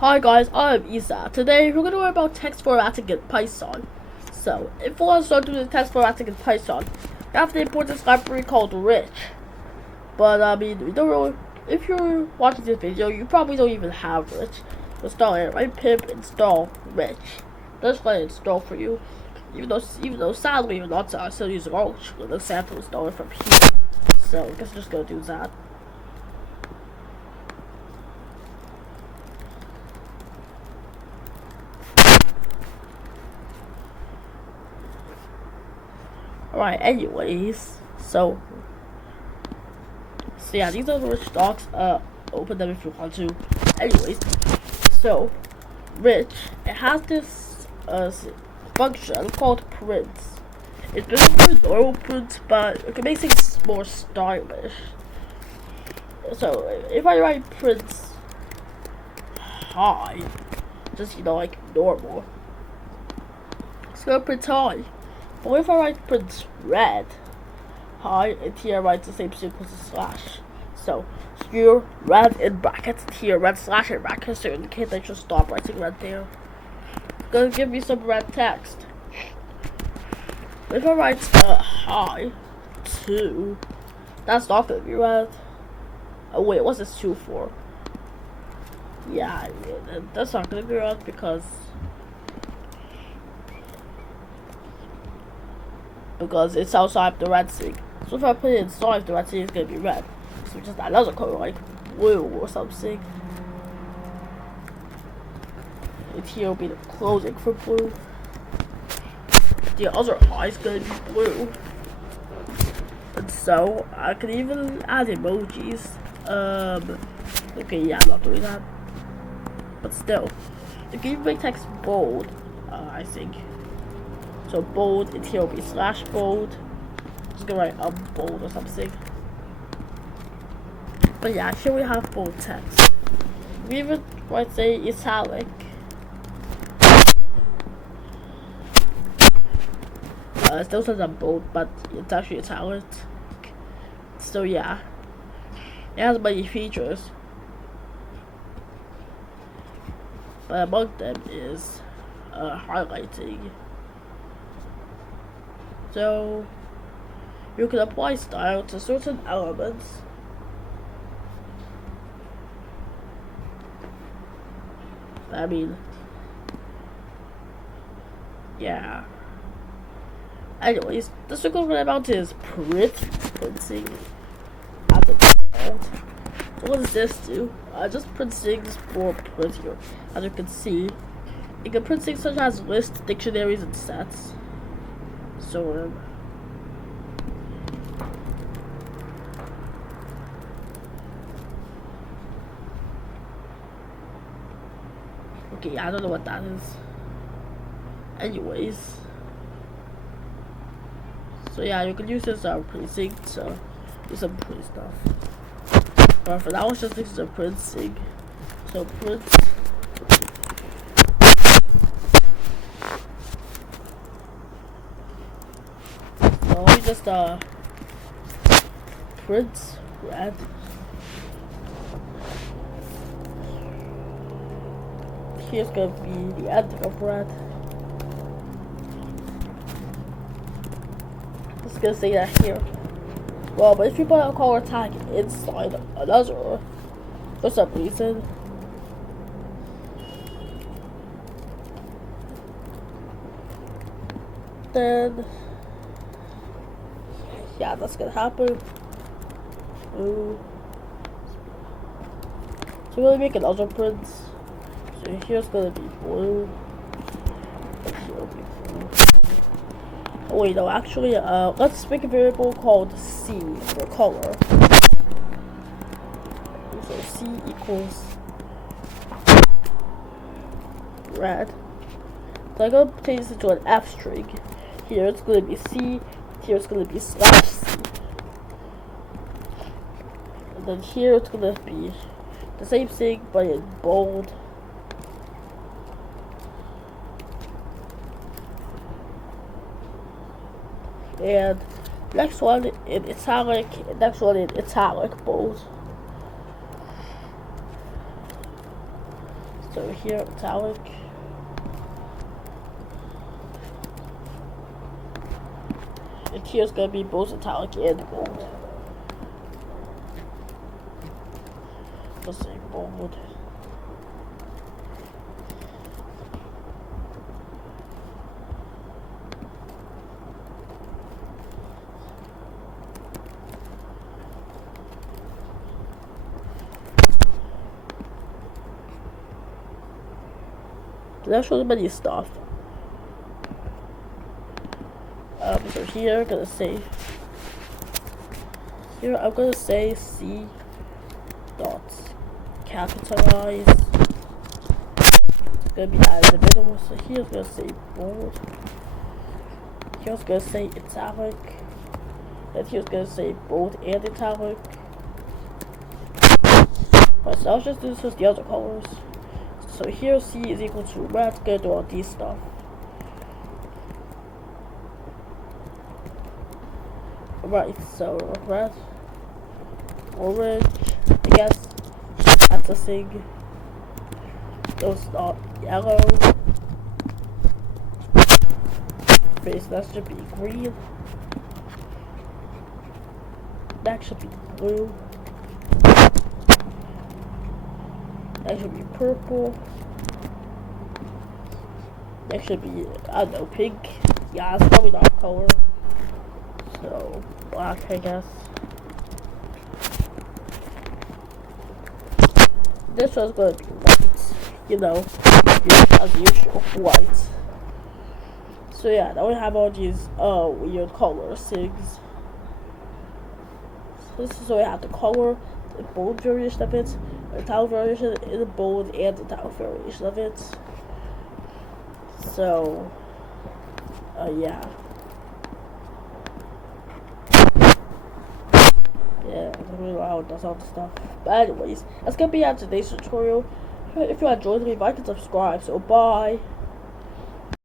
Hi guys, I'm Isa. Today we're going to learn about text formatting in Python. So, if we want to start doing the text formatting in Python, you have to import this library called rich. But I mean, we don't really, if you're watching this video, you probably don't even have rich. Install it, right? Pip install rich. Let's let it install for you. Even though sadly you're not, I'm still using Arch. Let's have to install it from here. So, I guess I'm just going to do that. Alright, anyways, so yeah, these are the rich docs. Open them if you want to. Anyways, so rich, it has this function called prints. It's basically normal print, but it can make things more stylish. So if I write prints high, just like normal, it's gonna print high. But if I write print red high, and here I write the same thing as a slash. So here red in brackets, here red slash in brackets, so in case I should stop writing red there. It's gonna give me some red text. If I write high 2, that's not gonna be red. Oh wait, what's this 2 for? Yeah, that's not gonna be red because it's outside the red thing. So if I put it inside the red thing, it's gonna be red. So just another color like blue or something. And here will be the closing for blue. The other eye is gonna be blue. And so I can even add emojis. Okay, yeah, I'm not doing that. But still, you can even make text bold. I think. So bold, and here will be slash bold. Just gonna write bold or something. But yeah, here we have bold text. We even might say italic. It still says I'm bold, but it's actually italic. So yeah, it has many features. But among them is highlighting. So you can apply style to certain elements. I mean, yeah. Anyways, the second one about is printing at the default. So what does this do? Just print things for printing. As you can see, it can print things such as lists, dictionaries, and sets. So okay, I don't know what that is. Anyways, so yeah, you can use this printing to do some print stuff. But for now, it's just this is a printing. So print. So let me just print red. Here's gonna be the end of red. Just gonna say that here. Well, but if you put a color tag inside another for some reason, then yeah, that's gonna happen. Ooh. So we're gonna make another print. So here's gonna be blue. Here'll be blue. Oh wait, no, actually, let's make a variable called C for color. So C equals red. So I'm gonna change this into an F string. Here it's gonna be C, here it's gonna be slash C. And then here it's gonna be the same thing but in bold. And next one in italic, next one in italic bold. So here, italic. And here's gonna be both italic and bold. Let's say bold. That shows many stuff. So here I'm gonna say C dots capitalize. It's gonna be out in the middle. So here's gonna say bold. Here's gonna say italic. And here's gonna say bold and italic. But so I'll just do this with the other colors. So here C is equal to red. It's gonna do all these stuff. Right, so red, orange, I guess that's a thing. Those are yellow. Face, that should be green. That should be blue. That should be purple. That should be, I don't know, pink. Yeah, it's probably not a color. So, black, I guess. This one's gonna be white. You know, as usual, white. So yeah, now we have all these weird color things. So this is where we have the color, the bold variation of it, the italic variation, and the bold and the italic variation of it. So, yeah. Yeah, I don't really know how it does all the stuff. But anyways, that's gonna be our today's tutorial. If you enjoyed, leave a like and subscribe. So bye.